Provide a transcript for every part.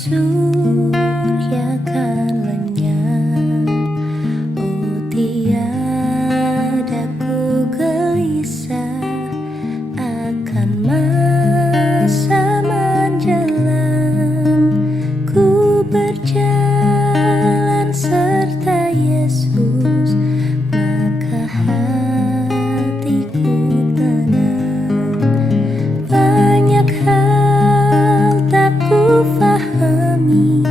surya kan lenyap, oh tiada ku gelisah akan masa menjelang. Ku berjalan serta Yesus, maka hatiku tenang. Banyak hal tak ku fahami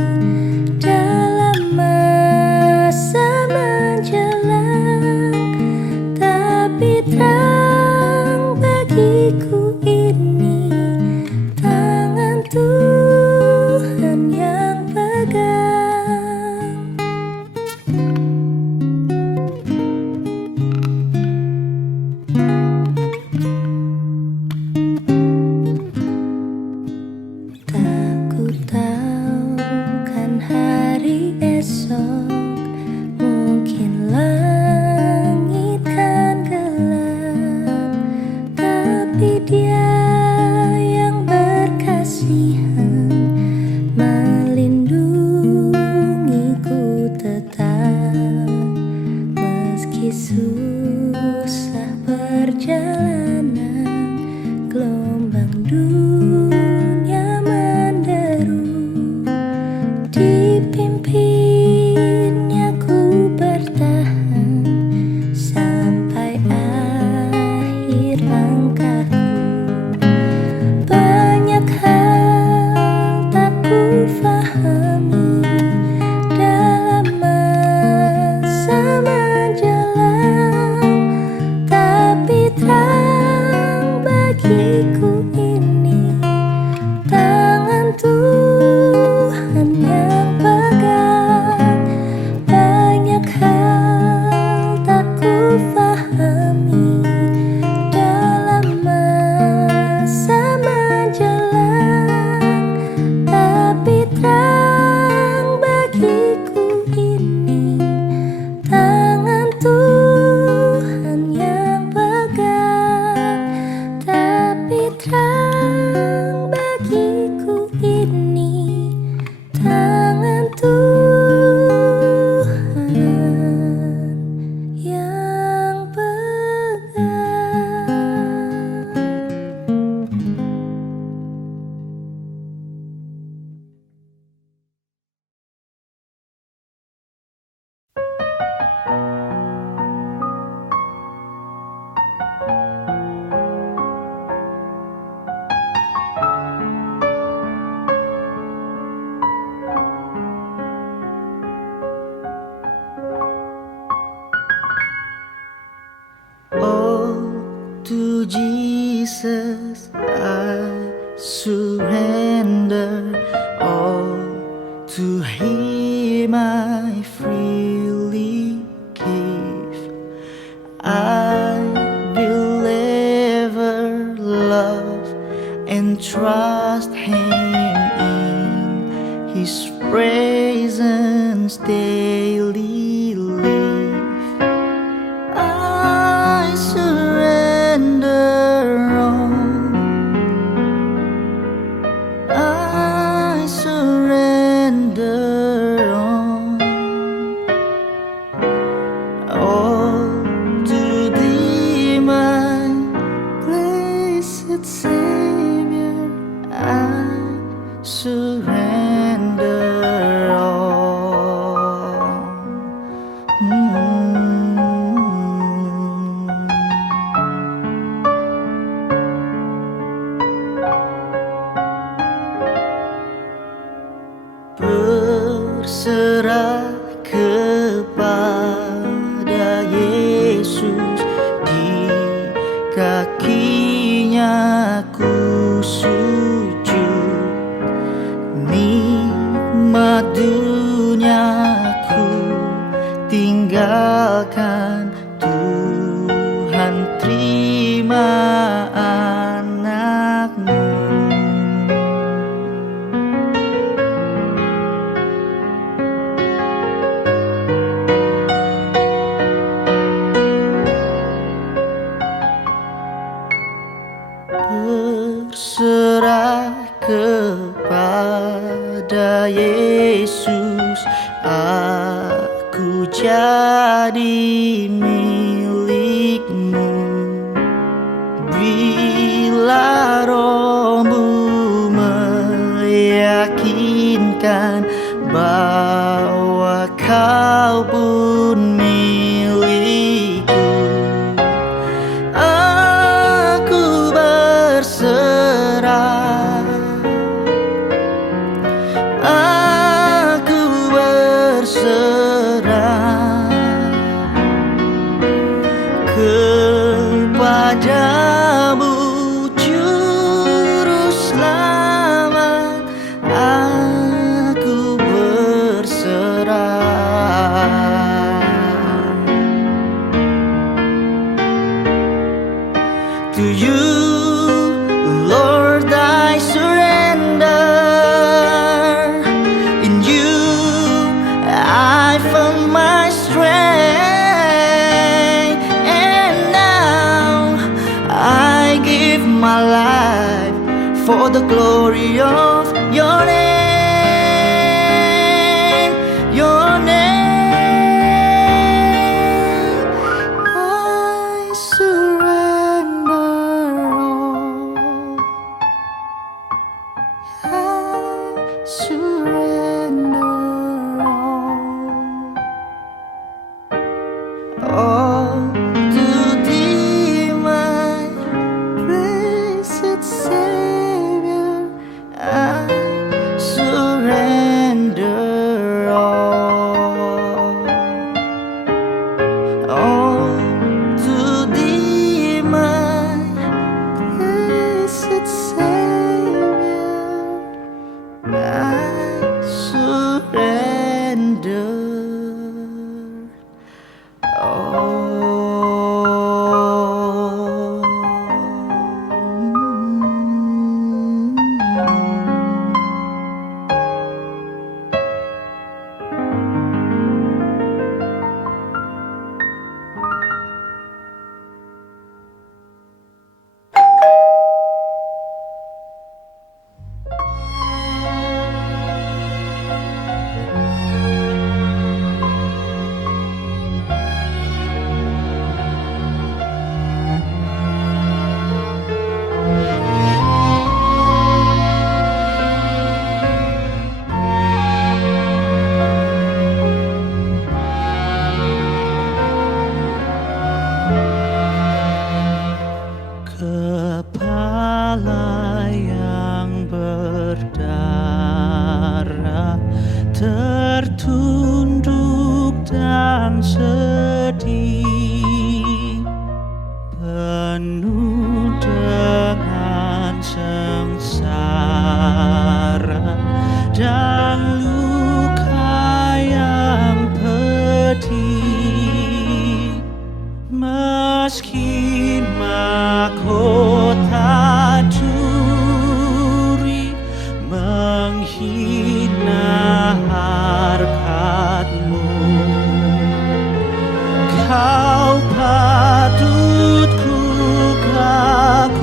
dalam masa menjelang, tapi terang bagiku ini tangan Tuhan yang pegang. Tak ku tahu kan hari esok, mungkin langit kan gelap, tapi Dia yang berkasihan melindungiku tetap. Meski susah perjalanan, gelombang dunia menderu, dipimpinnya ku bertahan sampai akhir langkahku. Banyak hal tak ku fahami dalam masa menjelang, tapi terang bagiku ini tangan Tuhan yang pegang. Banyak hal tak ku fahami dalam masa menjelang, tapi terang bagiku ini tangan Tuhan yang pegang. Tapi terang bagiku ini tangan Tuhan yang pegang. Oh, to Jesus I surrender. All to Him I freely give. I will ever love and trust Him in His presence daily live. I surrender all. I surrender all to Thee, my blessed Savior. I surrender all. Berserah kepada Yesus, di kakinya ku sujud. Nikmat dunia ku tinggalkan, Tuhan terima anak-Mu. Berserah kepada pada Yesus, aku jadi milikmu. Bila rohmu meyakinkan bahwa kau pun milikku, aku berserah, aku berserah kepadamu, Juru Selamat. Aku berserah. To you, Lord, I surrender. In you, I found my strength, and now I give my life for the glory of your name, your name. I surrender all. I surrender all to Thee, my blessed Savior. I surrender all to Thee, my blessed Savior. I surrender kepala yang berdarah, tertunduk dan sedih, penuh dengan sengsara dan luka yang pedih. Meski mahkota duri menghina harkat-Mu, Kau patut ku kagumi,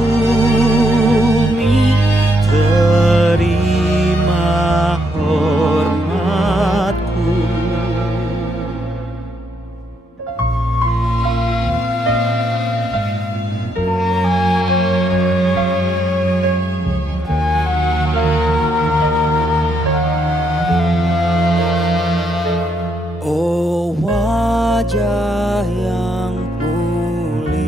terima hormat-Ku. Oh, wajah yang mulia,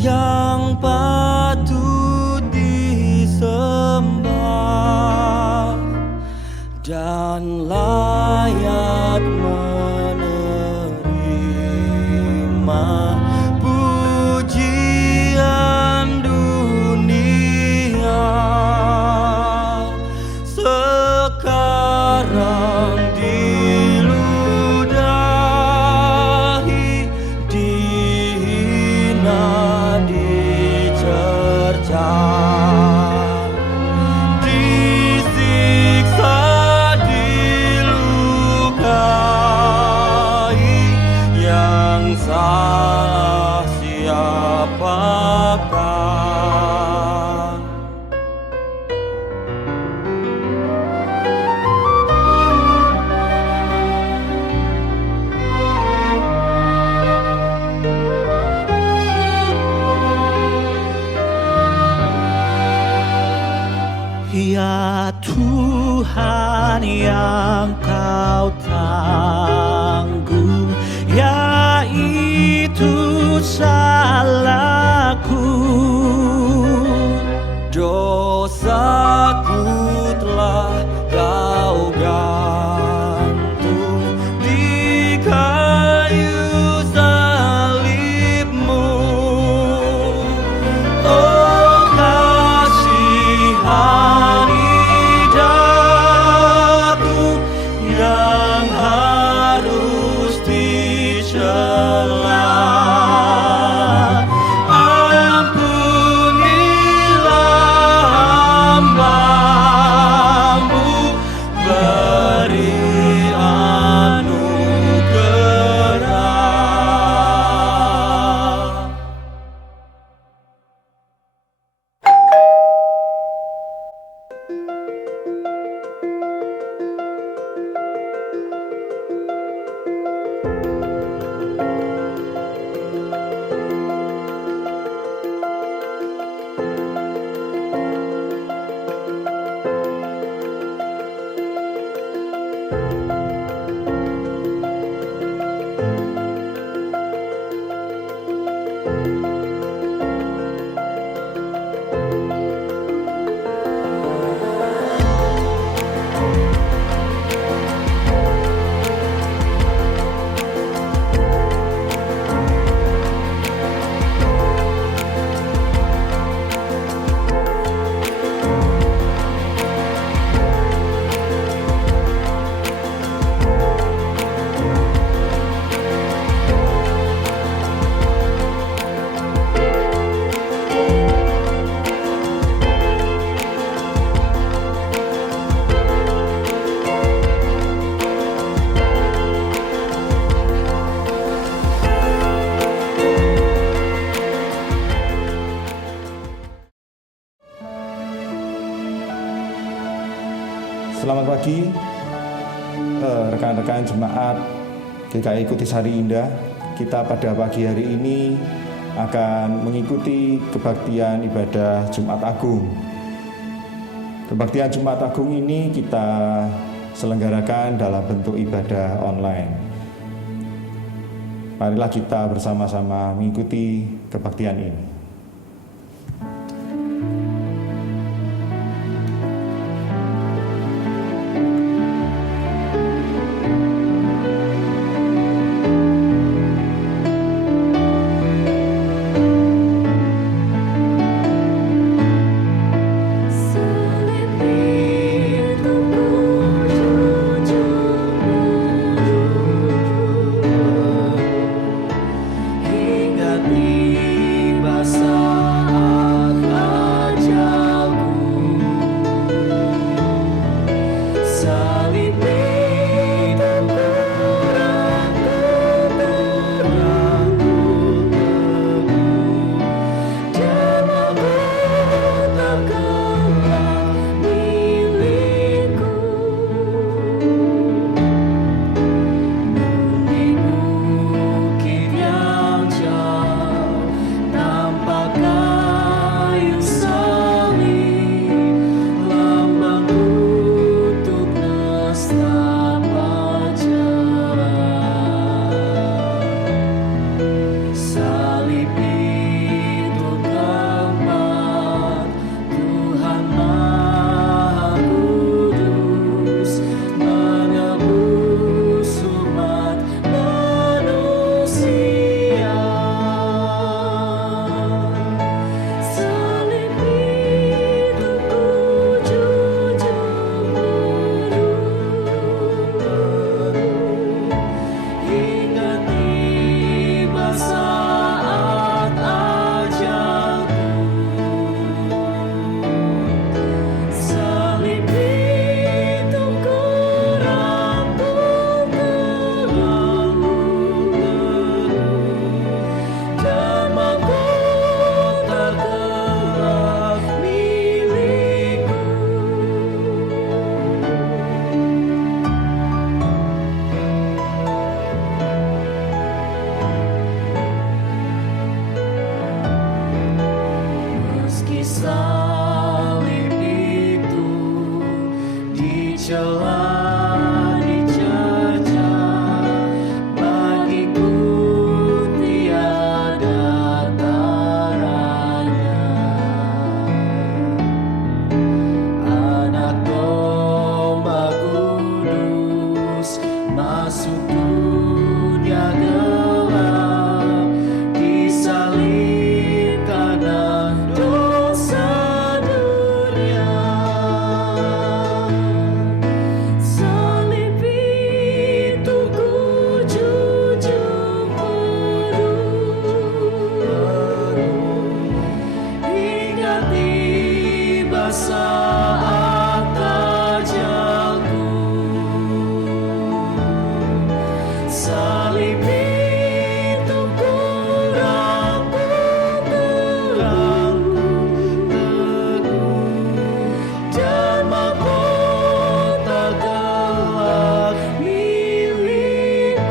yang patut disembah dan layak menerima pujian dunia. Sekarang diludahi, dihina, dicerca, disiksa, dilukai, Tuhan yang kau tanggung, yaitu salahku. Dosaku telah kau gantung di kayu salibmu. Oh, kasihani daku yang harus dicela. Selamat pagi rekan-rekan jemaat GKI Kutisari Indah. Kita pada pagi hari ini akan mengikuti kebaktian ibadah Jumat Agung. Kebaktian Jumat Agung ini kita selenggarakan dalam bentuk ibadah online. Marilah kita bersama-sama mengikuti kebaktian ini. Hingga tiba celah dicerca, bagiku tiada taranya. Anak domba kudus masuk dunia gelap, disalib karena dosa dunia. Salib itu ku junjung penuh, hingga tiba saat ajalku. Salib itu ku rampung teguh, dan mahkota gelap milikku.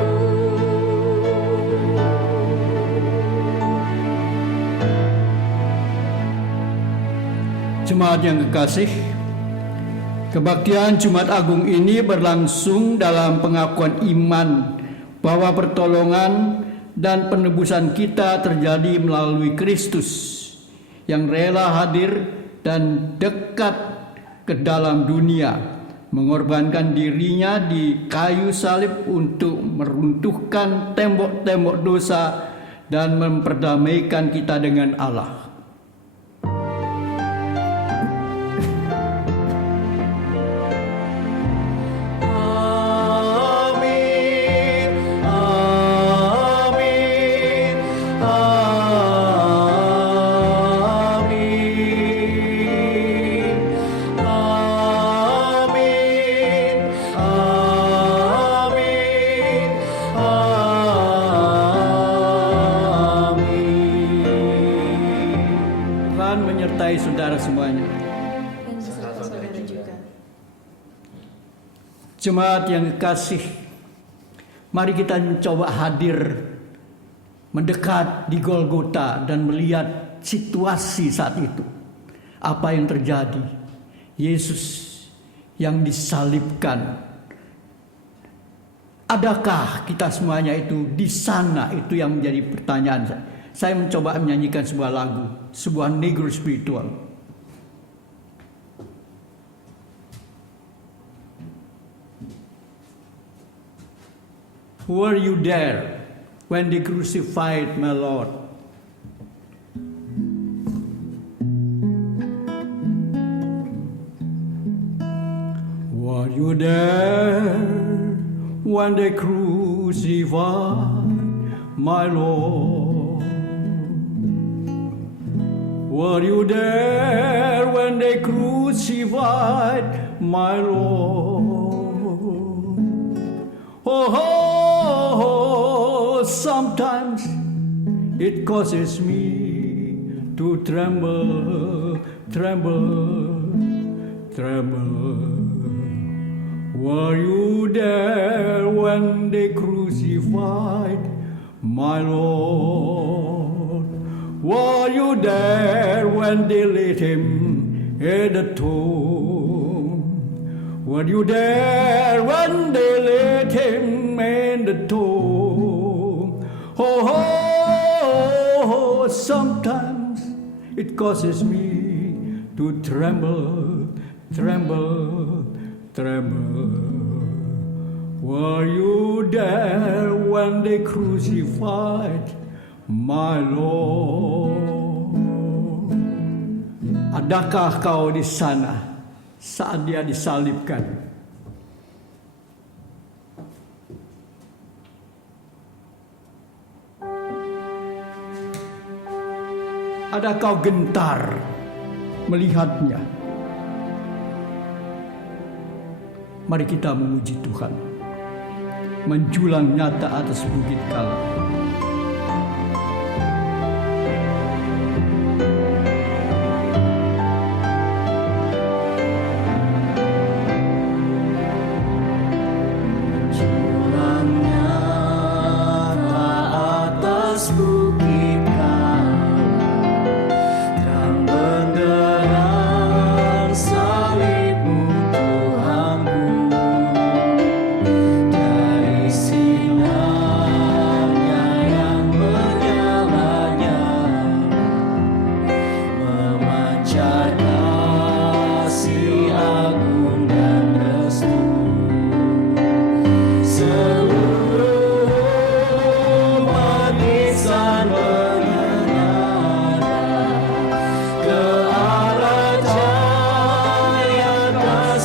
Jemaat yang kekasih, kebaktian Jumat Agung ini berlangsung dalam pengakuan iman bahwa pertolongan dan penebusan kita terjadi melalui Kristus yang rela hadir dan dekat ke dalam dunia, mengorbankan dirinya di kayu salib untuk meruntuhkan tembok-tembok dosa dan memperdamaikan kita dengan Allah. Tuhan menyertai saudara semuanya. Dan beserta saudara juga. Jemaat yang kekasih, mari kita mencoba hadir mendekat di Golgota dan melihat situasi saat itu. Apa yang terjadi? Yesus yang disalibkan. Adakah kita semuanya itu di sana? Itu yang menjadi pertanyaan saya. Saya mencoba menyanyikan sebuah lagu, sebuah negro spiritual. Were you there when they crucified my Lord? Were you there when they crucified my Lord? Were you there when they crucified my Lord? Oh, sometimes it causes me to tremble, tremble, tremble. Were you there when they crucified my Lord? Were you there when they laid him at the tomb? Were you there when they laid him in the tomb? Oh, sometimes it causes me to tremble, tremble, tremble. Were you there when they crucified my Lord? Adakah kau di sana saat dia disalibkan? Ada kau gentar melihatnya? Mari kita memuji Tuhan, menjulang nyata atas bukit Kala. Terang benderang salib-Mu Tuhanku.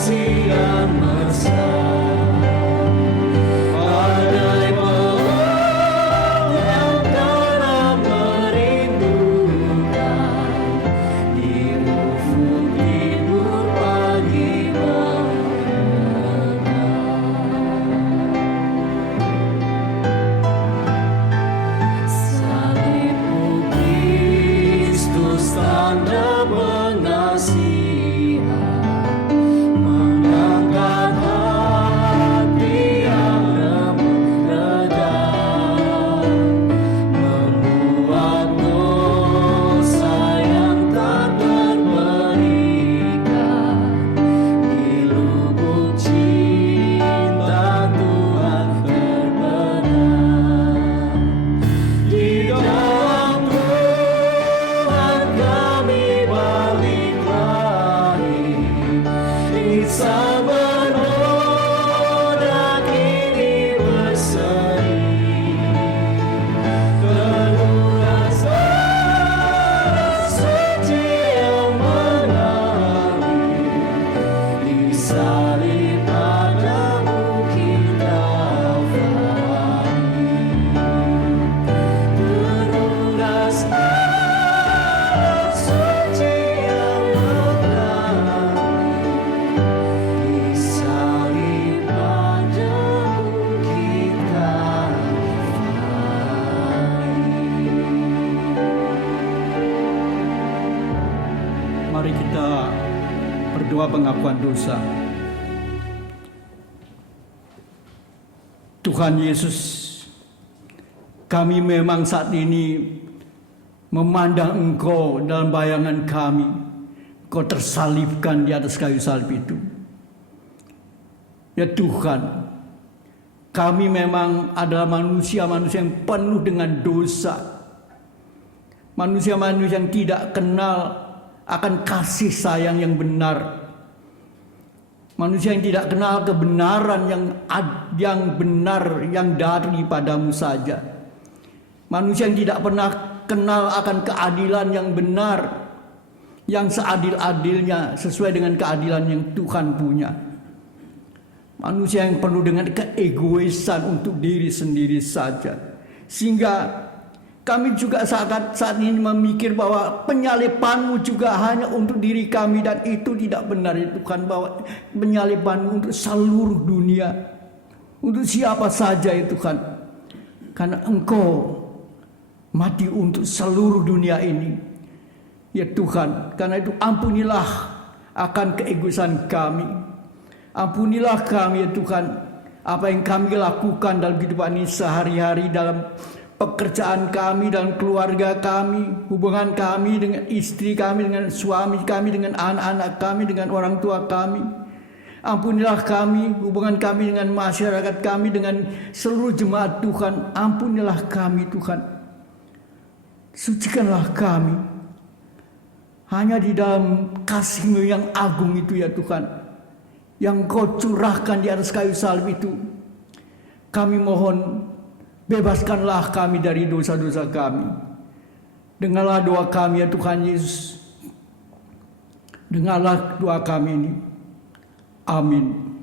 kasih yang besar. Badai melanda yang dalam merindukan, di ufuk timur pagi mendekat. Salibmu Kristus tanda pengasihan, mengangkat hati yang remuk redam, membuat dosa yang tak terberikan, di lubuk cinta Tuhan terbenam. Di dalam Tuhan kami balik lagi, insan bernoda kini berseri, terlunas darah suci yang mengalir, disalib pada bukit Kalvari. Terlunas darah suci yang mengalir, disalib pada bukit Kalvari. Mari kita berdoa pengakuan dosa. Tuhan Yesus, kami memang saat ini memandang Engkau dalam bayangan kami. Engkau tersalibkan di atas kayu salib itu. Ya Tuhan, kami memang adalah manusia-manusia yang penuh dengan dosa. Manusia-manusia yang tidak kenal akan kasih sayang yang benar. Manusia yang tidak kenal kebenaran yang benar yang daripadamu saja. Manusia yang tidak pernah kenal akan keadilan yang benar, yang seadil-adilnya sesuai dengan keadilan yang Tuhan punya. Manusia yang penuh dengan keegoisan untuk diri sendiri saja. Sehingga kami juga saat ini memikir bahwa penyalibanmu juga hanya untuk diri kami, dan itu tidak benar ya Tuhan, bahwa penyalibanmu untuk seluruh dunia, untuk siapa saja ya Tuhan. Karena Engkau mati untuk seluruh dunia ini ya Tuhan. Karena itu ampunilah akan keegoisan kami. Ampunilah kami ya Tuhan, apa yang kami lakukan dalam kehidupan ini sehari-hari, dalam pekerjaan kami, dalam keluarga kami, hubungan kami dengan istri kami, dengan suami kami, dengan anak-anak kami, dengan orang tua kami. Ampunilah kami, hubungan kami dengan masyarakat kami, dengan seluruh jemaat Tuhan. Ampunilah kami Tuhan. Sucikanlah kami. Hanya di dalam kasih-Mu yang agung itu ya Tuhan, yang Kau curahkan di atas kayu salib itu, kami mohon, bebaskanlah kami dari dosa-dosa kami. Dengarlah doa kami ya Tuhan Yesus. Dengarlah doa kami ini. Amin.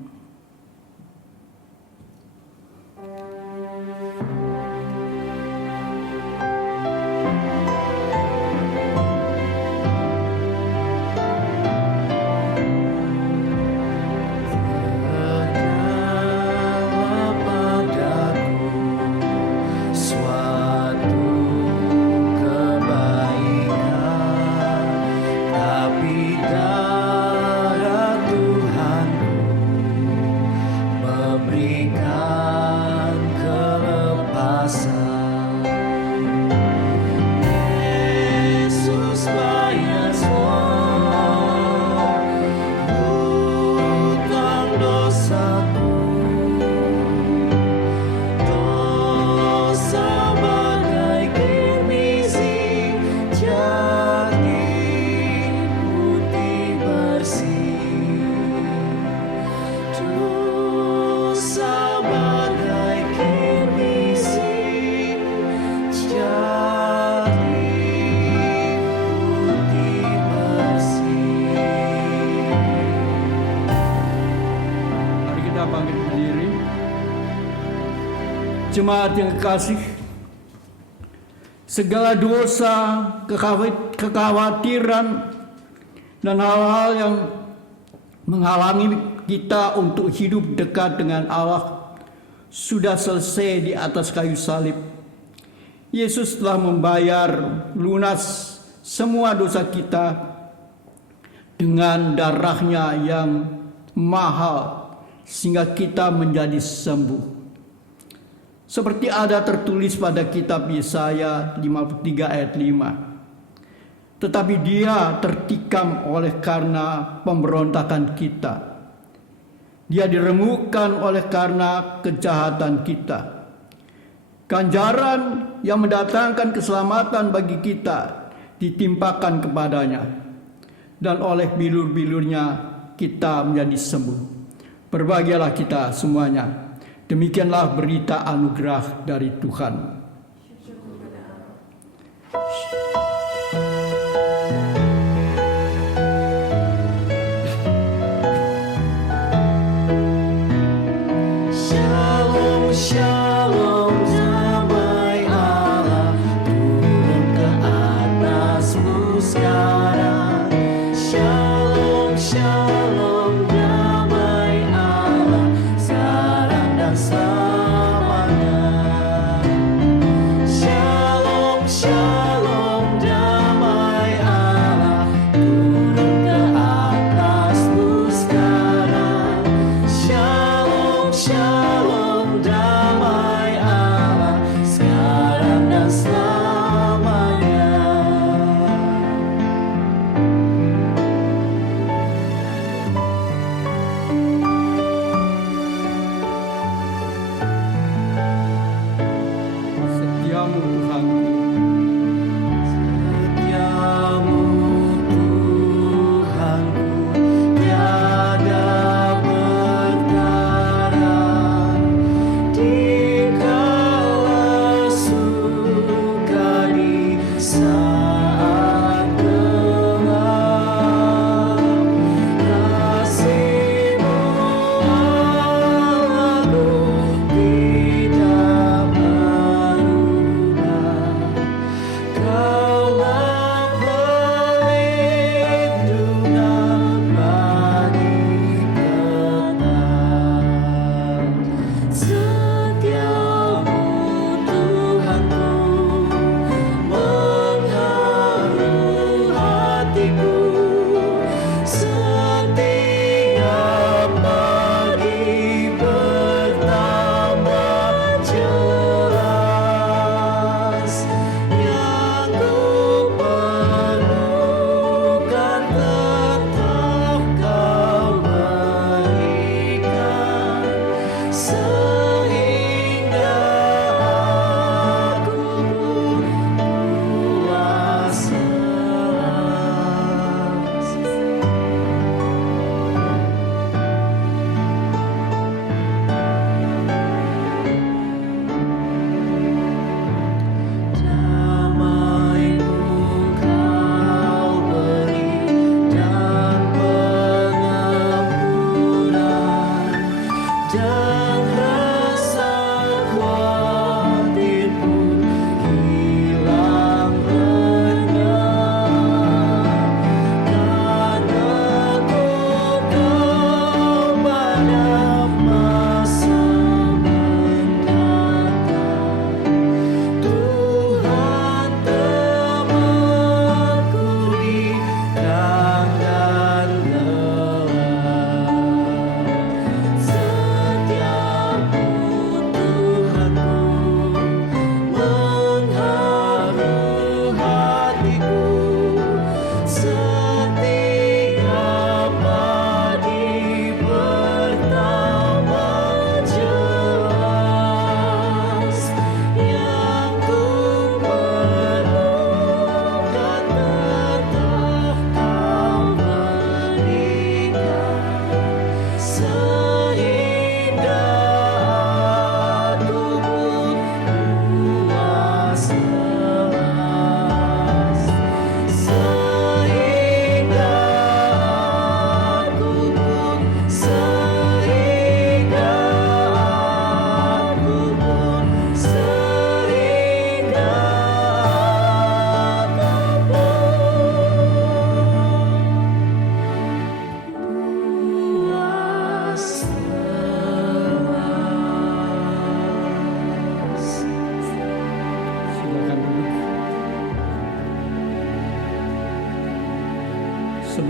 Tapi darah Tuhanku bangkit berdiri. Jemaat yang kekasih, segala dosa, kekhawatiran, dan hal-hal yang menghalangi kita untuk hidup dekat dengan Allah sudah selesai di atas kayu salib. Yesus telah membayar lunas semua dosa kita dengan darahnya yang mahal sehingga kita menjadi sembuh. Seperti ada tertulis pada kitab Yesaya 53 ayat 5. Tetapi dia tertikam oleh karena pemberontakan kita. Dia diremukkan oleh karena kejahatan kita. Ganjaran yang mendatangkan keselamatan bagi kita ditimpakan kepadanya. Dan oleh bilur-bilurnya kita menjadi sembuh. Berbahagialah kita semuanya. Demikianlah berita anugerah dari Tuhan. Shalom, shalom, damai Allah turun ke atasmu sekarang. Shalom, shalom, damai Allah sekarang dan selamanya.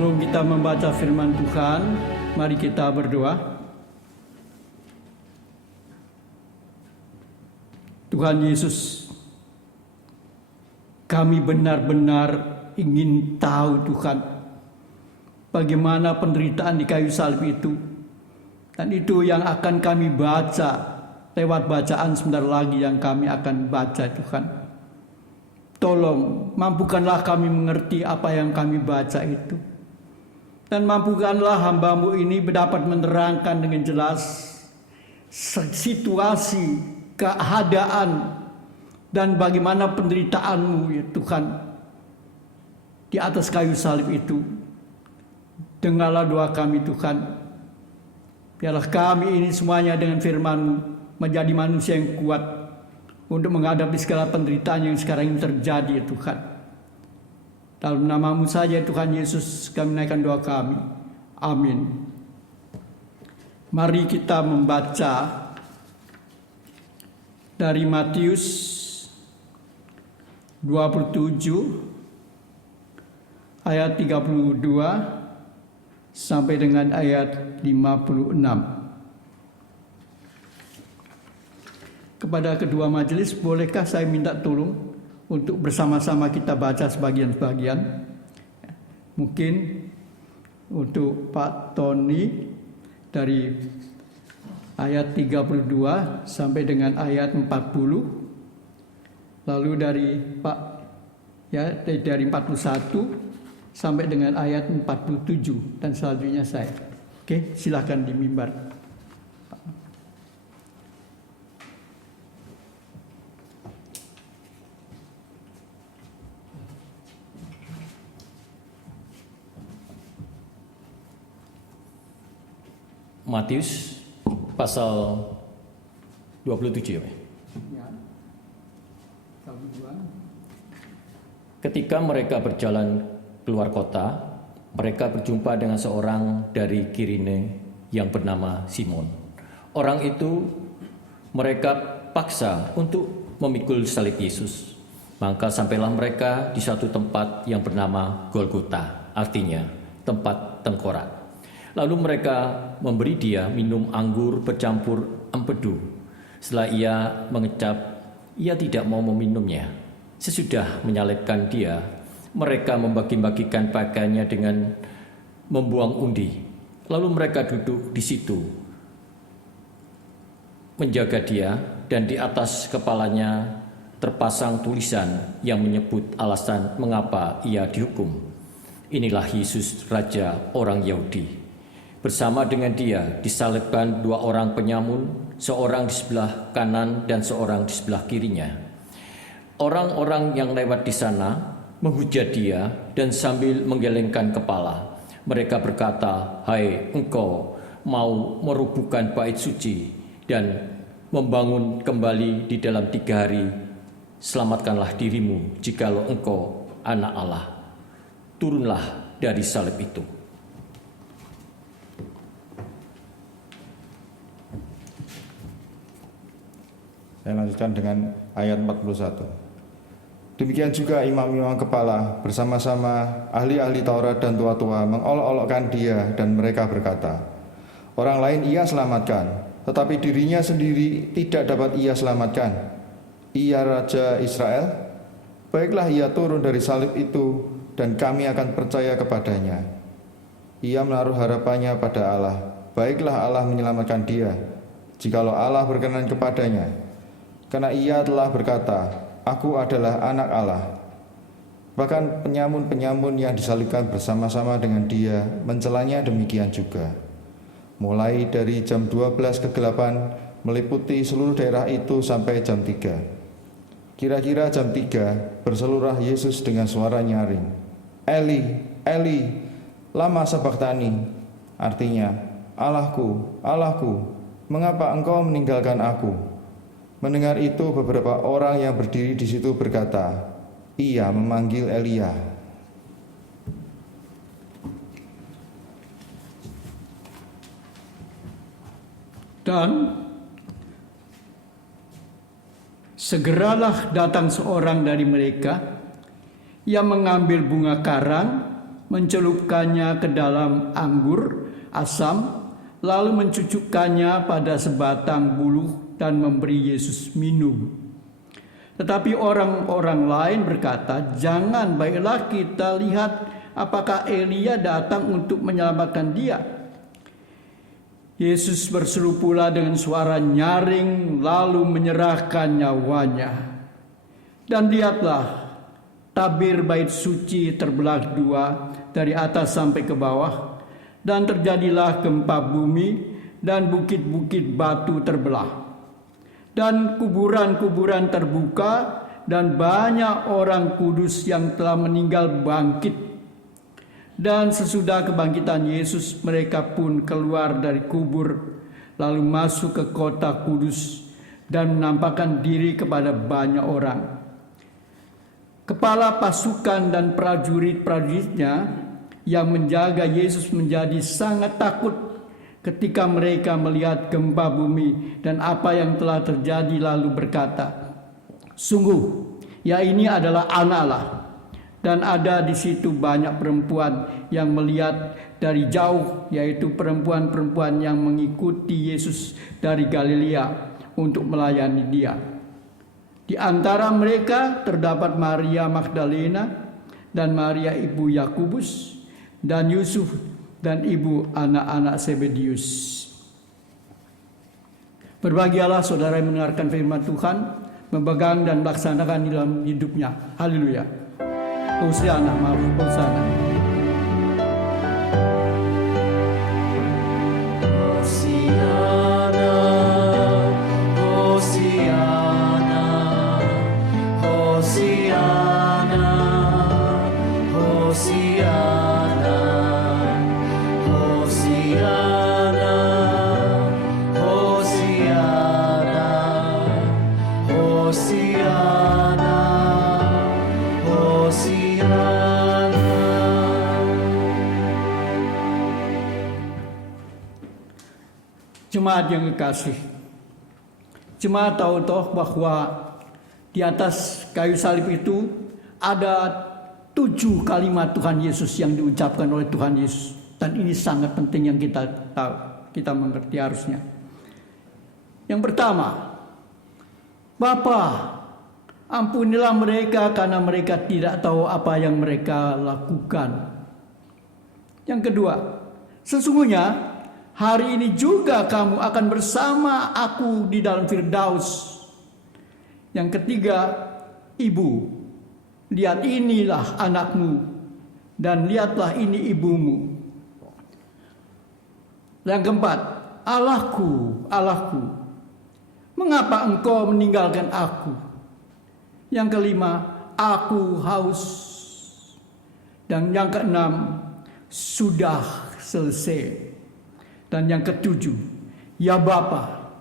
Sebelum kita membaca firman Tuhan, mari kita berdoa. Tuhan Yesus, kami benar-benar ingin tahu Tuhan, bagaimana penderitaan di kayu salib itu. Dan itu yang akan kami baca lewat bacaan sebentar lagi yang kami akan baca Tuhan. Tolong mampukanlah kami mengerti apa yang kami baca itu. Dan mampukanlah hamba-Mu ini dapat menerangkan dengan jelas situasi, keadaan, dan bagaimana penderitaan-Mu ya Tuhan di atas kayu salib itu. Dengarlah doa kami Tuhan. Biarlah kami ini semuanya dengan firman-Mu menjadi manusia yang kuat untuk menghadapi segala penderitaan yang sekarang ini terjadi ya Tuhan. Dalam nama-Mu saja Tuhan Yesus kami naikkan doa kami. Amin. Mari kita membaca dari Matius 27 ayat 32 sampai dengan ayat 56. Kepada kedua majelis, bolehkah saya minta tolong untuk bersama-sama kita baca sebagian-sebagian? Mungkin untuk Pak Tony dari ayat 32 sampai dengan ayat 40. Lalu dari Pak dari 41 sampai dengan ayat 47 dan selanjutnya saya. Oke, silakan di mimbar. Matius pasal 27 ya. Ketika mereka berjalan keluar kota, mereka berjumpa dengan seorang dari Kirene yang bernama Simon. Orang itu mereka paksa untuk memikul salib Yesus. Maka sampailah mereka di satu tempat yang bernama Golgota, artinya tempat tengkorak. Lalu mereka memberi dia minum anggur bercampur empedu. Setelah ia mengecap, ia tidak mau meminumnya. Sesudah menyalibkan dia, mereka membagi-bagikan pakaiannya dengan membuang undi. Lalu mereka duduk di situ, menjaga dia, dan di atas kepalanya terpasang tulisan yang menyebut alasan mengapa ia dihukum. Inilah Yesus, Raja orang Yahudi. Bersama dengan dia disalibkan dua orang penyamun, seorang di sebelah kanan dan seorang di sebelah kirinya. Orang-orang yang lewat di sana menghujat dia dan sambil menggelengkan kepala, mereka berkata, "Hai engkau mau merubuhkan bait suci dan membangun kembali di dalam 3 hari, selamatkanlah dirimu jikalau engkau anak Allah. Turunlah dari salib itu." Saya lanjutkan dengan ayat 41. Demikian juga imam-imam kepala bersama-sama ahli-ahli Taurat dan tua-tua mengolok-olokkan dia, dan mereka berkata, "Orang lain ia selamatkan, tetapi dirinya sendiri tidak dapat ia selamatkan. Ia Raja Israel? Baiklah ia turun dari salib itu, dan kami akan percaya kepadanya. Ia menaruh harapannya pada Allah. Baiklah Allah menyelamatkan dia, jikalau Allah berkenan kepadanya. Karena ia telah berkata, Aku adalah anak Allah." Bahkan penyamun-penyamun yang disalibkan bersama-sama dengan dia mencelanya demikian juga. Mulai dari jam 12 kegelapan meliputi seluruh daerah itu sampai jam 3. Kira-kira jam 3 berseluruh Yesus dengan suara nyaring, "Eli, Eli, lama sabachthani?" Artinya, "Allahku, Allahku, mengapa engkau meninggalkan aku?" Mendengar itu beberapa orang yang berdiri di situ berkata, "Ia memanggil Elia." Dan segeralah datang seorang dari mereka yang mengambil bunga karang, mencelupkannya ke dalam anggur asam, lalu mencucukkannya pada sebatang buluh dan memberi Yesus minum. Tetapi orang-orang lain berkata, "Jangan, baiklah kita lihat apakah Elia datang untuk menyelamatkan dia." Yesus berseru pula dengan suara nyaring lalu menyerahkan nyawanya. Dan lihatlah, tabir bait suci terbelah dua dari atas sampai ke bawah, dan terjadilah gempa bumi dan bukit-bukit batu terbelah. Dan kuburan-kuburan terbuka dan banyak orang kudus yang telah meninggal bangkit. Dan sesudah kebangkitan Yesus, mereka pun keluar dari kubur, lalu masuk ke kota kudus dan menampakkan diri kepada banyak orang. Kepala pasukan dan prajurit-prajuritnya yang menjaga Yesus menjadi sangat takut ketika mereka melihat gempa bumi dan apa yang telah terjadi, lalu berkata, "Sungguh, ya ini adalah Anak Allah." Dan ada di situ banyak perempuan yang melihat dari jauh, yaitu perempuan-perempuan yang mengikuti Yesus dari Galilea untuk melayani Dia. Di antara mereka terdapat Maria Magdalena dan Maria ibu Yakobus dan Yusuf dan ibu anak-anak Zebedius. Berbahagialah saudara yang mendengarkan firman Tuhan, memegang dan melaksanakan dalam hidupnya. Haleluya. Hosiana, Hosiana. Jemaat yang kekasih, jemaat tahu toh bahwa di atas kayu salib itu ada 7 kalimat Tuhan Yesus yang diucapkan oleh Tuhan Yesus, dan ini sangat penting yang kita tahu, kita mengerti harusnya. Yang pertama, Bapa, ampunilah mereka karena mereka tidak tahu apa yang mereka lakukan. Yang kedua, sesungguhnya hari ini juga kamu akan bersama aku di dalam Firdaus. Yang ketiga, Ibu, lihat inilah anakmu dan lihatlah ini ibumu. Yang keempat, Allahku, Allahku, mengapa engkau meninggalkan aku? Yang kelima, aku haus. Dan yang keenam, sudah selesai. Dan yang ketujuh, ya Bapa,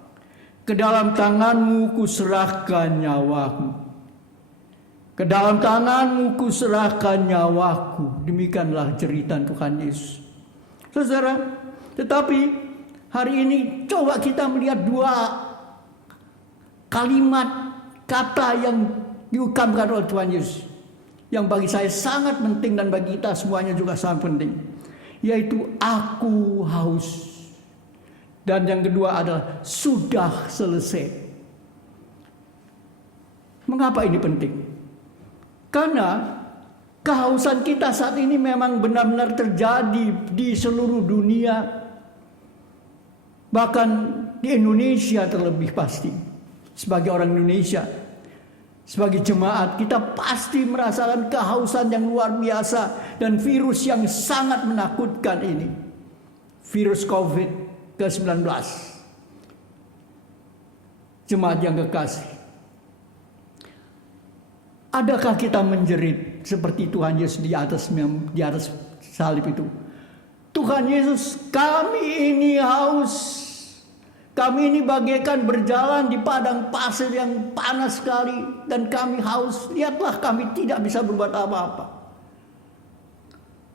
ke dalam tanganmu kuserahkan nyawaku. Ke dalam tanganmu kuserahkan nyawaku. Demikianlah jeritan Tuhan Yesus. Saudara, tetapi hari ini coba kita melihat 2 kalimat kata yang diungkapkan oleh Tuhan Yesus, yang bagi saya sangat penting dan bagi kita semuanya juga sangat penting, yaitu aku haus. Dan yang kedua adalah sudah selesai. Mengapa ini penting? Karena kehausan kita saat ini memang benar-benar terjadi di seluruh dunia. Bahkan di Indonesia terlebih pasti. Sebagai orang Indonesia, sebagai jemaat, kita pasti merasakan kehausan yang luar biasa. Dan virus yang sangat menakutkan ini, virus COVID-19. Jemaat yang kekasih, adakah kita menjerit seperti Tuhan Yesus di atas salib itu? Tuhan Yesus, kami ini haus. Kami ini bagaikan berjalan di padang pasir yang panas sekali dan kami haus. Lihatlah, kami tidak bisa berbuat apa-apa.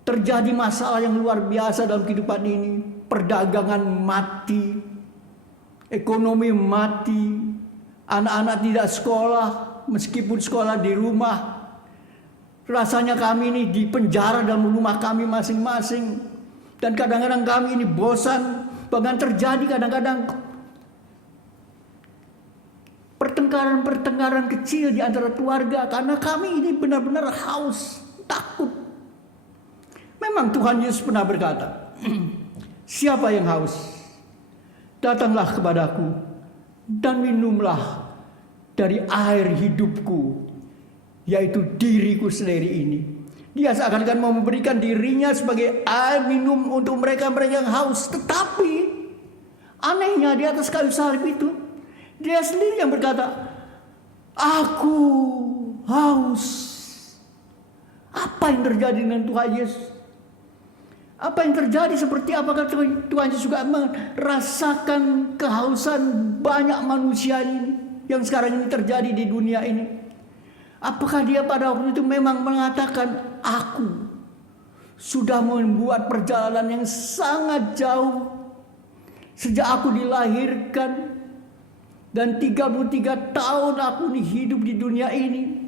Terjadi masalah yang luar biasa dalam kehidupan ini. Perdagangan mati, ekonomi mati, anak-anak tidak sekolah, meskipun sekolah di rumah. Rasanya kami ini di penjara dalam rumah kami masing-masing. Dan kadang-kadang kami ini bosan. Bahkan terjadi kadang-kadang pertengkaran-pertengkaran kecil di antara keluarga. Karena kami ini benar-benar haus, takut. Memang Tuhan Yesus pernah berkata, siapa yang haus? Datanglah kepadaku dan minumlah dari air hidupku, yaitu diriku sendiri ini. Dia seakan-akan mau memberikan dirinya sebagai air minum untuk mereka-mereka yang haus. Tetapi anehnya di atas kayu salib itu, dia sendiri yang berkata, aku haus. Apa yang terjadi dengan Tuhan Yesus? Apa yang terjadi, seperti apakah Tuhan Yesus juga merasakan kehausan banyak manusia ini yang sekarang ini terjadi di dunia ini? Apakah dia pada waktu itu memang mengatakan, aku sudah membuat perjalanan yang sangat jauh sejak aku dilahirkan, dan 33 tahun aku hidup di dunia ini,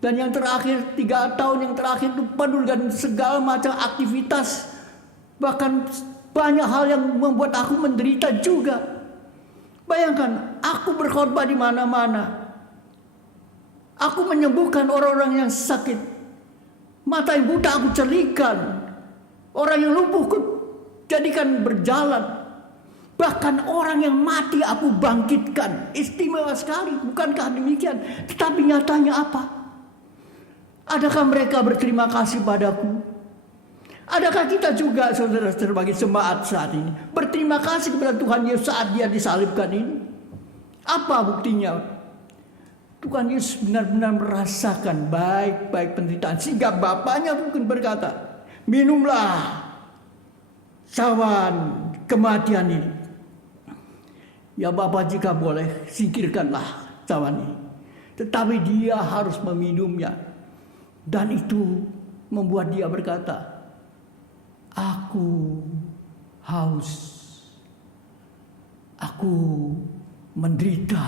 dan yang terakhir 3 tahun yang terakhir itu penuh dengan segala macam aktivitas, bahkan banyak hal yang membuat aku menderita juga. Bayangkan, aku berkhotbah di mana-mana. Aku menyembuhkan orang-orang yang sakit. Mata yang buta aku cerihkan. Orang yang lumpuh aku jadikan berjalan. Bahkan orang yang mati aku bangkitkan. Istimewa sekali, bukankah demikian? Tetapi nyatanya apa? Adakah mereka berterima kasih padaku? Adakah kita juga, saudara sebagai jemaat saat ini, berterima kasih kepada Tuhan Yesus saat dia disalibkan ini? Apa buktinya? Tuhan Yesus benar-benar merasakan baik-baik penderitaan, sehingga Bapaknya mungkin berkata, minumlah cawan kematian ini. Ya Bapa, jika boleh, singkirkanlah cawan ini. Tetapi dia harus meminumnya. Dan itu membuat dia berkata, aku haus, aku menderita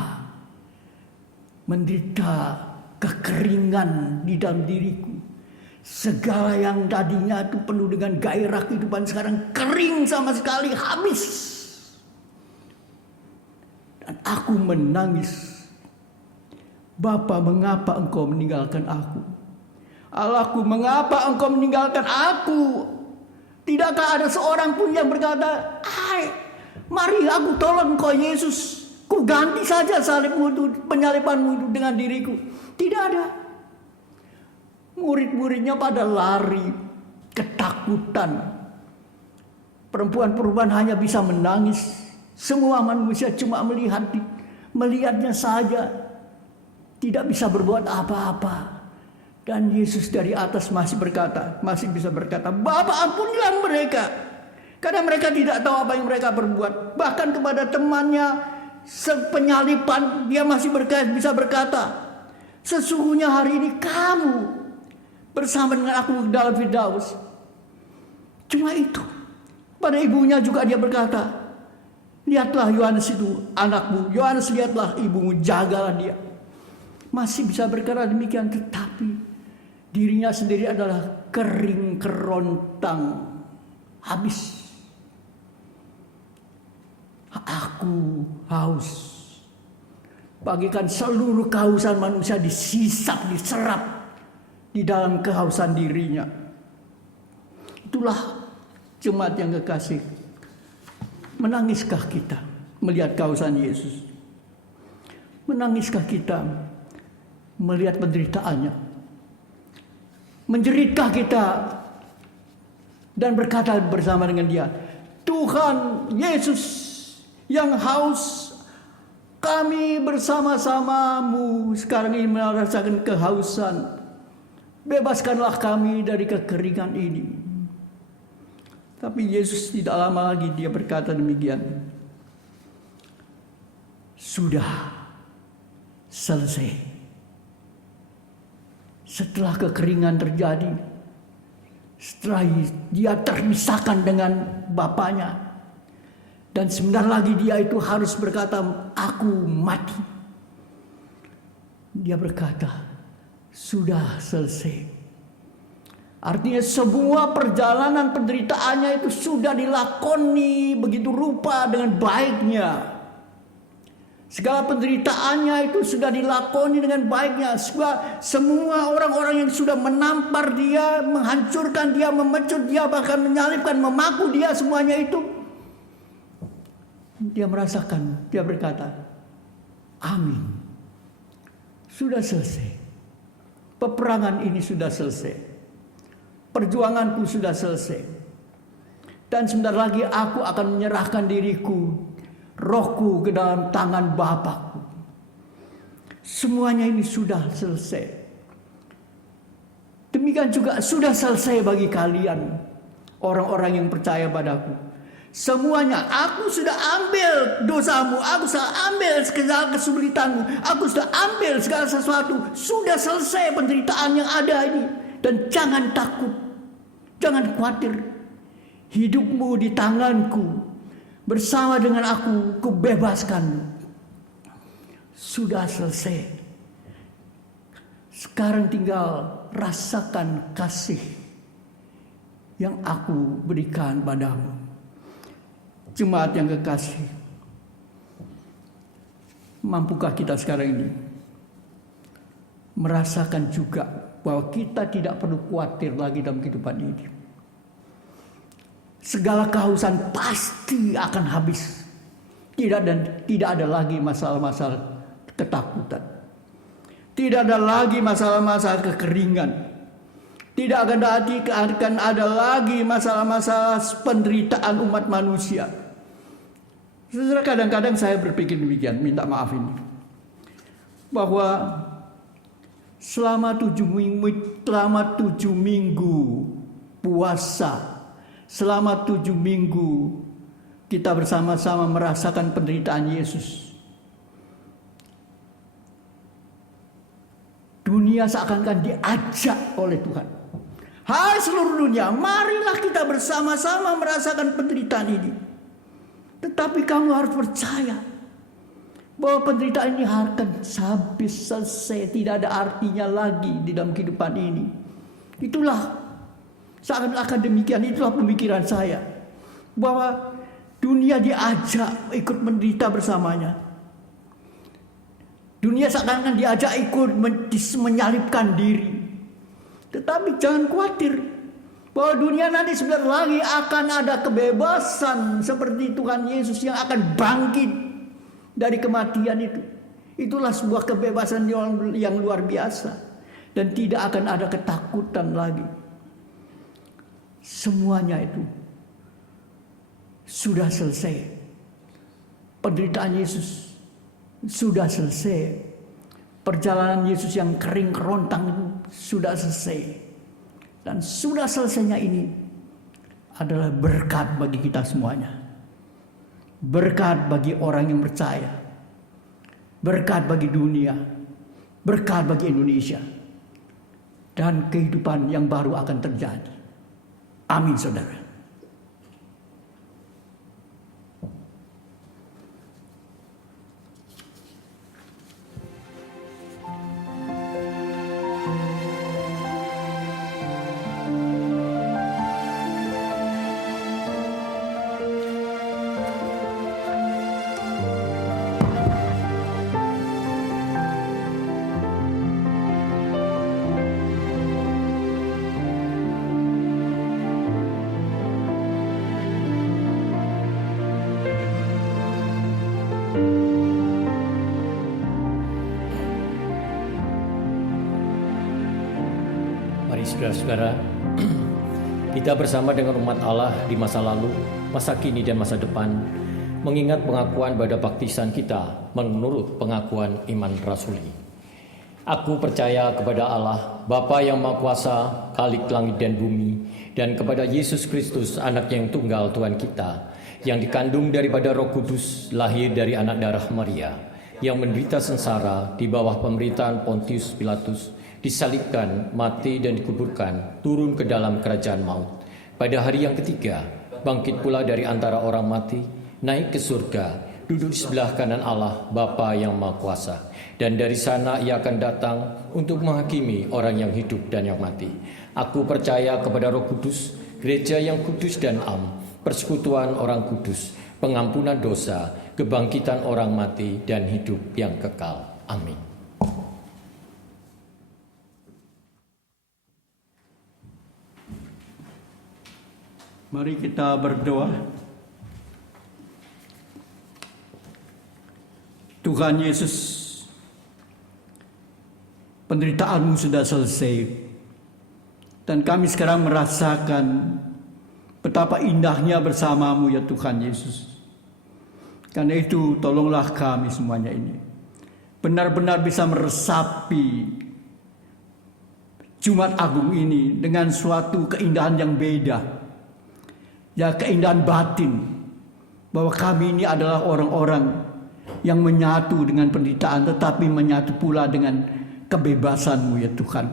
kekeringan di dalam diriku. Segala yang tadinya itu penuh dengan gairah kehidupan sekarang kering sama sekali, habis. Dan aku menangis. Bapa, mengapa engkau meninggalkan aku? Allahku, mengapa engkau meninggalkan aku? Tidakkah ada seorang pun yang berkata, mari aku tolong engkau Yesus, ku ganti saja salibmu itu, penyalibanmu itu dengan diriku. Tidak ada. Murid-muridnya pada lari, ketakutan. Perempuan-perempuan hanya bisa menangis. Semua manusia cuma melihatnya saja, tidak bisa berbuat apa-apa. Dan Yesus dari atas masih bisa berkata, Bapa, ampunilah mereka, karena mereka tidak tahu apa yang mereka berbuat. Bahkan kepada temannya sepenyalipan, dia masih bisa berkata, sesungguhnya hari ini kamu bersama dengan aku dalam Firdaus. Cuma itu. Pada ibunya juga dia berkata, lihatlah Yohanes itu anakmu, Yohanes lihatlah ibumu, jagalah dia. Masih bisa berkata demikian, tetapi dirinya sendiri adalah kering kerontang, habis. Aku haus. Bagikan seluruh kehausan manusia disisap, diserap di dalam kehausan dirinya. Itulah jemaat yang kekasih. Menangiskah kita melihat kehausan Yesus? Menangiskah kita melihat penderitaannya? Menjeritkah kita dan berkata bersama dengan dia, Tuhan Yesus yang haus, kami bersama-samamu sekarang ini merasakan kehausan. Bebaskanlah kami dari kekeringan ini. Tapi Yesus tidak lama lagi dia berkata demikian. Sudah selesai. Setelah kekeringan terjadi, setelah dia terpisahkan dengan Bapaknya, dan sebentar lagi dia itu harus berkata, aku mati. Dia berkata, sudah selesai. Artinya semua perjalanan penderitaannya itu sudah dilakoni begitu rupa dengan baiknya. Segala penderitaannya itu sudah dilakoni dengan baiknya. Semua orang-orang yang sudah menampar dia, menghancurkan dia, memecut dia, bahkan menyalibkan, memaku dia, semuanya itu dia merasakan. Dia berkata, amin, sudah selesai. Peperangan ini sudah selesai. Perjuanganku sudah selesai. Dan sebentar lagi aku akan menyerahkan diriku, rohku ke dalam tangan Bapakku. Semuanya ini sudah selesai. Demikian juga sudah selesai bagi kalian, orang-orang yang percaya padaku. Semuanya, aku sudah ambil dosamu, aku sudah ambil segala kesulitanmu, aku sudah ambil segala sesuatu. Sudah selesai penderitaan yang ada ini. Dan jangan takut, jangan khawatir. Hidupmu di tanganku, bersama dengan aku, kubebaskanmu. Sudah selesai. Sekarang tinggal rasakan kasih yang aku berikan padamu. Jemaat yang kekasih, mampukah kita sekarang ini merasakan juga bahwa kita tidak perlu khawatir lagi dalam kehidupan ini? Segala kehausan pasti akan habis. Tidak ada lagi masalah-masalah ketakutan. Tidak ada lagi masalah-masalah kekeringan. Tidak akan ada lagi masalah-masalah penderitaan umat manusia. Saudara, kadang-kadang saya berpikir demikian, minta maaf ini, bahwa selama 7 minggu puasa, selama 7 minggu kita bersama-sama merasakan penderitaan Yesus. Dunia seakan-akan diajak oleh Tuhan. Hai seluruh dunia, marilah kita bersama-sama merasakan penderitaan ini. Tetapi kamu harus percaya bahwa penderitaan ini akan habis, selesai, tidak ada artinya lagi di dalam kehidupan ini. Itulah, seakan-akan demikian, itulah pemikiran saya, bahwa dunia diajak ikut menderita bersamanya. Dunia seakan-akan diajak ikut menyalibkan diri. Tetapi jangan khawatir, bahwa dunia nanti sebentar lagi akan ada kebebasan seperti Tuhan Yesus yang akan bangkit dari kematian itu. Itulah sebuah kebebasan yang luar biasa. Dan tidak akan ada ketakutan lagi. Semuanya itu sudah selesai. Penderitaan Yesus sudah selesai. Perjalanan Yesus yang kering kerontang itu sudah selesai. Dan sudah selesainya ini adalah berkat bagi kita semuanya. Berkat bagi orang yang percaya. Berkat bagi dunia. Berkat bagi Indonesia. Dan kehidupan yang baru akan terjadi. Amin, saudara. Saudara-saudara, kita bersama dengan umat Allah di masa lalu, masa kini dan masa depan, mengingat pengakuan pada baptisan kita menurut pengakuan iman rasuli. Aku percaya kepada Allah, Bapa yang Maha Kuasa, Khalik langit dan bumi, dan kepada Yesus Kristus, Anak yang tunggal Tuhan kita, yang dikandung daripada Roh Kudus, lahir dari anak darah Maria, yang menderita sengsara di bawah pemerintahan Pontius Pilatus, disalibkan, mati dan dikuburkan, turun ke dalam kerajaan maut. Pada hari yang ketiga, bangkit pula dari antara orang mati, naik ke surga, duduk di sebelah kanan Allah, Bapa yang Maha Kuasa. Dan dari sana ia akan datang untuk menghakimi orang yang hidup dan yang mati. Aku percaya kepada Roh Kudus, gereja yang kudus dan am, persekutuan orang kudus, pengampunan dosa, kebangkitan orang mati, dan hidup yang kekal. Amin. Mari kita berdoa. Tuhan Yesus, penderitaanmu sudah selesai. Dan kami sekarang merasakan betapa indahnya bersamamu ya Tuhan Yesus. Karena itu tolonglah kami semuanya ini benar-benar bisa meresapi Jumat Agung ini dengan suatu keindahan yang beda. Ya, keindahan batin. Bahwa kami ini adalah orang-orang yang menyatu dengan penderitaan, tetapi menyatu pula dengan kebebasan-Mu ya Tuhan.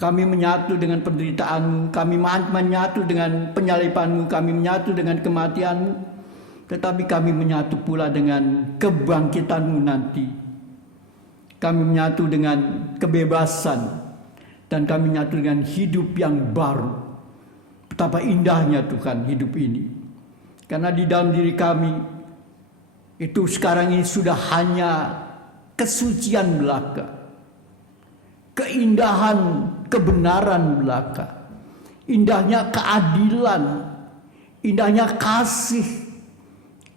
Kami menyatu dengan penderitaan-Mu, kami menyatu dengan penyaliban-Mu, kami menyatu dengan kematian-Mu, tetapi kami menyatu pula dengan kebangkitan-Mu nanti. Kami menyatu dengan kebebasan, dan kami menyatu dengan hidup yang baru. Betapa indahnya Tuhan hidup ini. Karena di dalam diri kami itu sekarang ini sudah hanya kesucian belaka, keindahan kebenaran belaka, indahnya keadilan, indahnya kasih.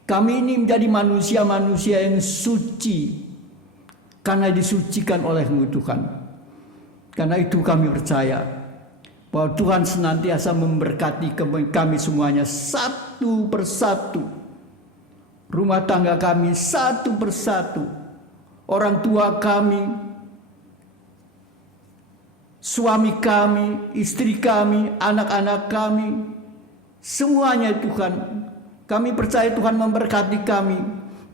Kami ini menjadi manusia-manusia yang suci karena disucikan oleh-Mu Tuhan. Karena itu kami percaya bahwa Tuhan senantiasa memberkati kami semuanya satu persatu. Rumah tangga kami satu persatu, orang tua kami, suami kami, istri kami, anak-anak kami, semuanya Tuhan. Kami percaya Tuhan memberkati kami.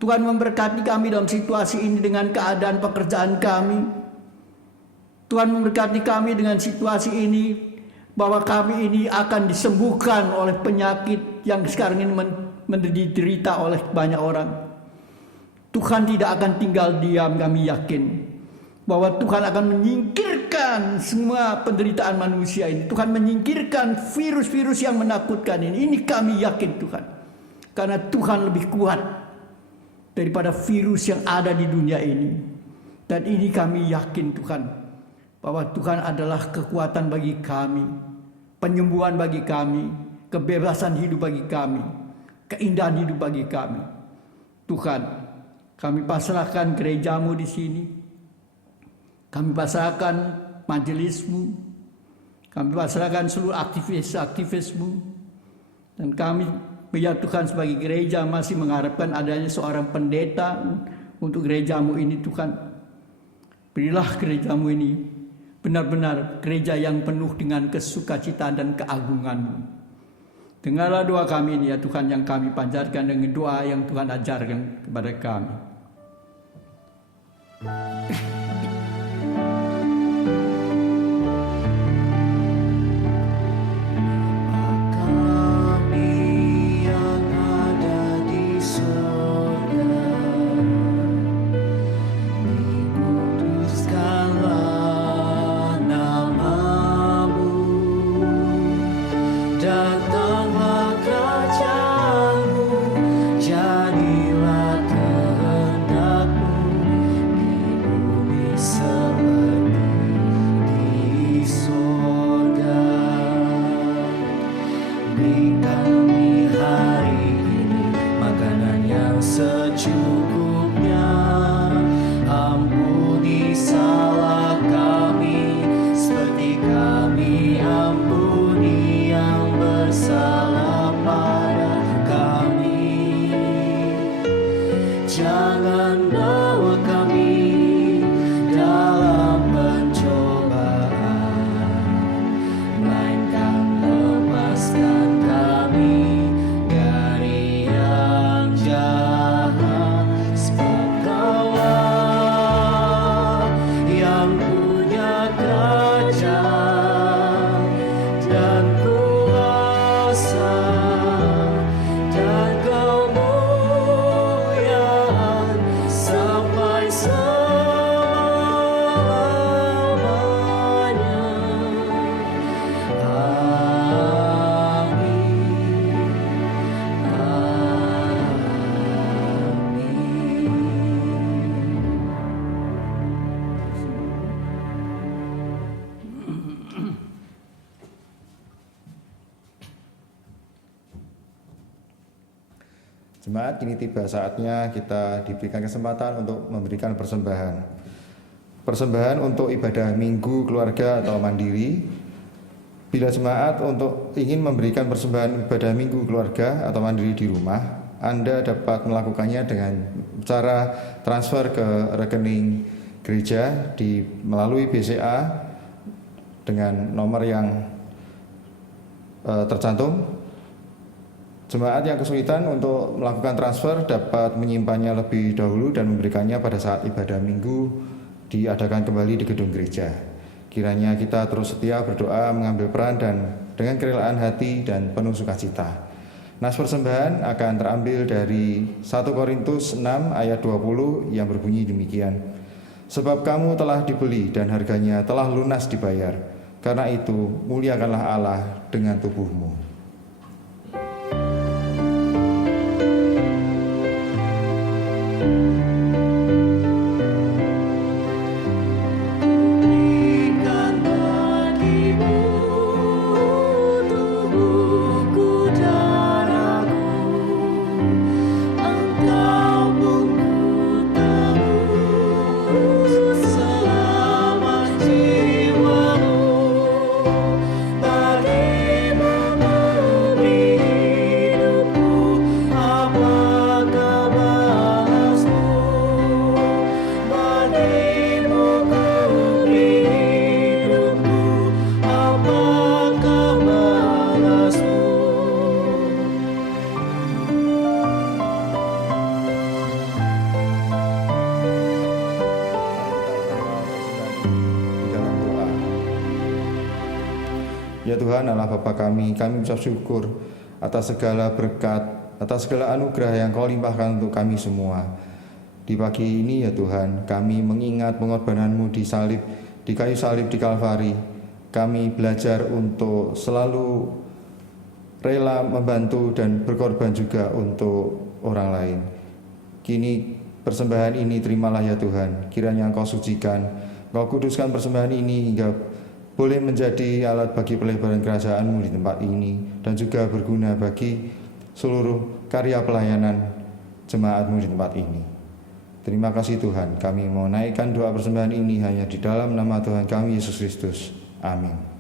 Tuhan memberkati kami dalam situasi ini dengan keadaan pekerjaan kami. Tuhan memberkati kami dengan situasi ini, bahwa kami ini akan disembuhkan oleh penyakit yang sekarang ini menderita oleh banyak orang. Tuhan tidak akan tinggal diam, kami yakin bahwa Tuhan akan menyingkirkan semua penderitaan manusia ini. Tuhan menyingkirkan virus-virus yang menakutkan ini. Ini kami yakin Tuhan. Karena Tuhan lebih kuat daripada virus yang ada di dunia ini. Dan ini kami yakin Tuhan, bahwa Tuhan adalah kekuatan bagi kami, penyembuhan bagi kami, kebebasan hidup bagi kami, keindahan hidup bagi kami. Tuhan, kami pasrahkan gereja-Mu di sini. Kami pasrahkan majelis-Mu. Kami pasrahkan seluruh aktivis-aktivis-Mu. Dan kami, ya Tuhan, sebagai gereja masih mengharapkan adanya seorang pendeta untuk gereja-Mu ini Tuhan. Berilah gereja-Mu ini benar-benar gereja yang penuh dengan kesukacitaan dan keagungan-Mu. Dengarlah doa kami ini ya Tuhan, yang kami panjatkan dengan doa yang Tuhan ajarkan kepada kami. Jemaat, kini tiba saatnya kita diberikan kesempatan untuk memberikan persembahan. Persembahan untuk ibadah minggu keluarga atau mandiri. Bila jemaat ingin memberikan persembahan ibadah minggu keluarga atau mandiri di rumah, Anda dapat melakukannya dengan cara transfer ke rekening gereja melalui BCA dengan nomor yang tercantum. Jemaat yang kesulitan untuk melakukan transfer dapat menyimpannya lebih dahulu dan memberikannya pada saat ibadah minggu diadakan kembali di gedung gereja. Kiranya kita terus setia berdoa, mengambil peran dan dengan kerelaan hati dan penuh sukacita. Nas persembahan akan terambil dari 1 Korintus 6 ayat 20 yang berbunyi demikian. Sebab kamu telah dibeli dan harganya telah lunas dibayar. Karena itu muliakanlah Allah dengan tubuhmu. Ya Tuhan Allah Bapa kami ucap syukur atas segala berkat, atas segala anugerah yang Kau limpahkan untuk kami semua. Di pagi ini ya Tuhan, kami mengingat pengorbanan-Mu di kayu salib di Kalvari. Kami belajar untuk selalu rela membantu dan berkorban juga untuk orang lain. Kini persembahan ini terimalah ya Tuhan, kiranya Engkau sucikan, Engkau kuduskan persembahan ini hingga boleh menjadi alat bagi pelebaran kerajaan-Mu di tempat ini dan juga berguna bagi seluruh karya pelayanan jemaat-Mu di tempat ini. Terima kasih Tuhan, kami mau naikkan doa persembahan ini hanya di dalam nama Tuhan kami Yesus Kristus. Amin.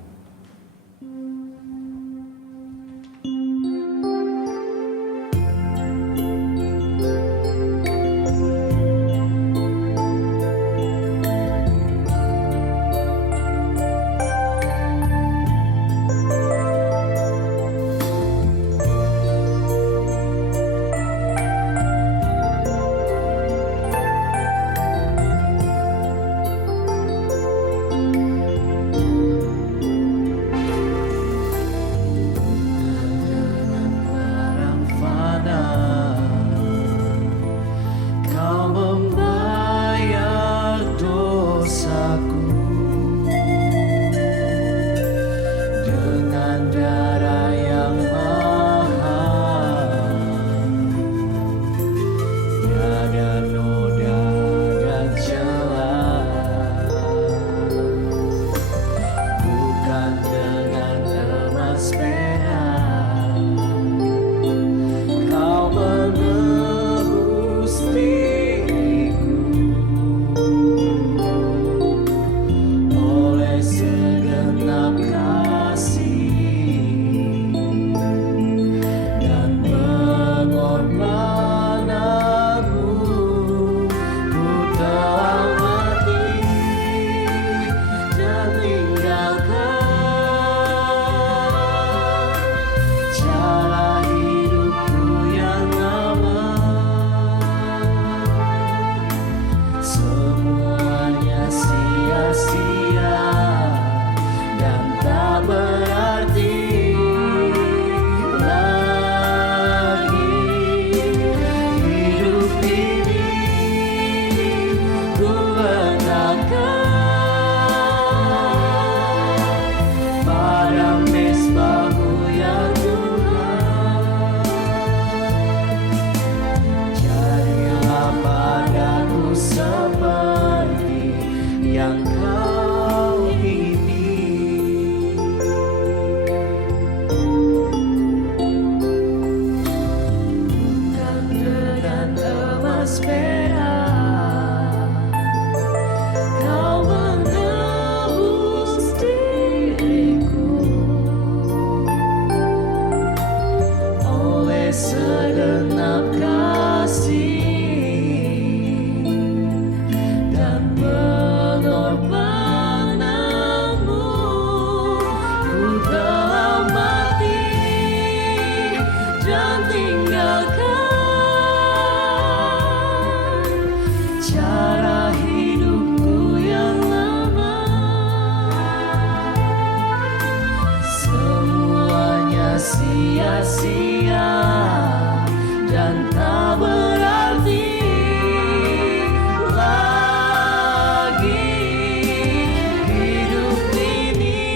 bersepeda, Kau menebus diriku oleh segenap kasih dan pengorbananmu. Ku telah mati dan tinggalkan cara hidupku yang lama. Semuanya sia-sia dan tak berarti lagi. Hidup ini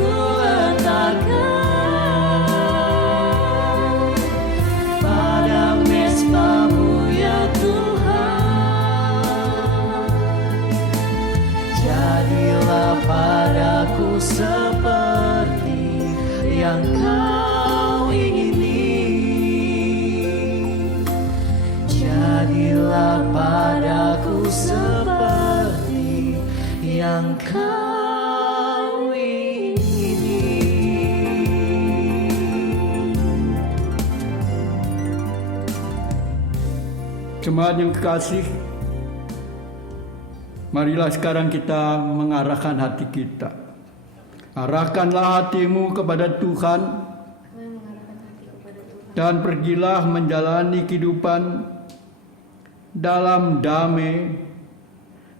ku letakkan pada mezbah-Mu ya Tuhan. Jadilah padaku seperti yang Kau ingini. Jadilah padaku seperti yang Kau ingini. Jemaat yang kekasih, marilah sekarang kita mengarahkan hati kita. Arahkanlah hatimu kepada Tuhan dan pergilah menjalani kehidupan dalam damai,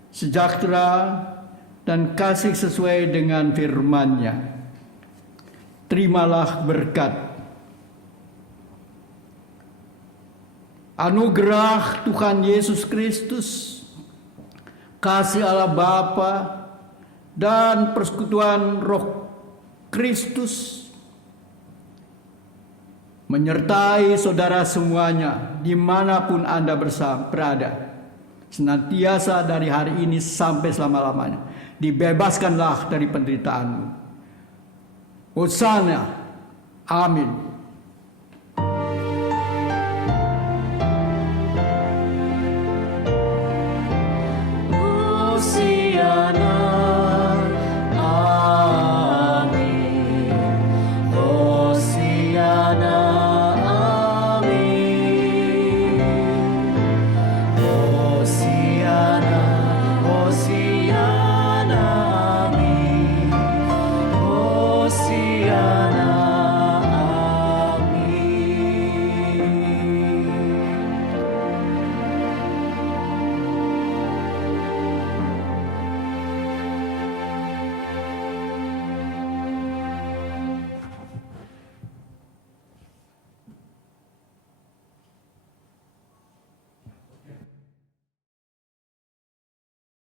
sejahtera, dan kasih sesuai dengan firman-Nya. Terimalah berkat. Anugerah Tuhan Yesus Kristus, kasih Allah Bapa, dan persekutuan Roh Kristus menyertai saudara semuanya dimanapun Anda berada, senantiasa dari hari ini sampai selama-lamanya. Dibebaskanlah dari penderitaanmu. Hosana. Amin.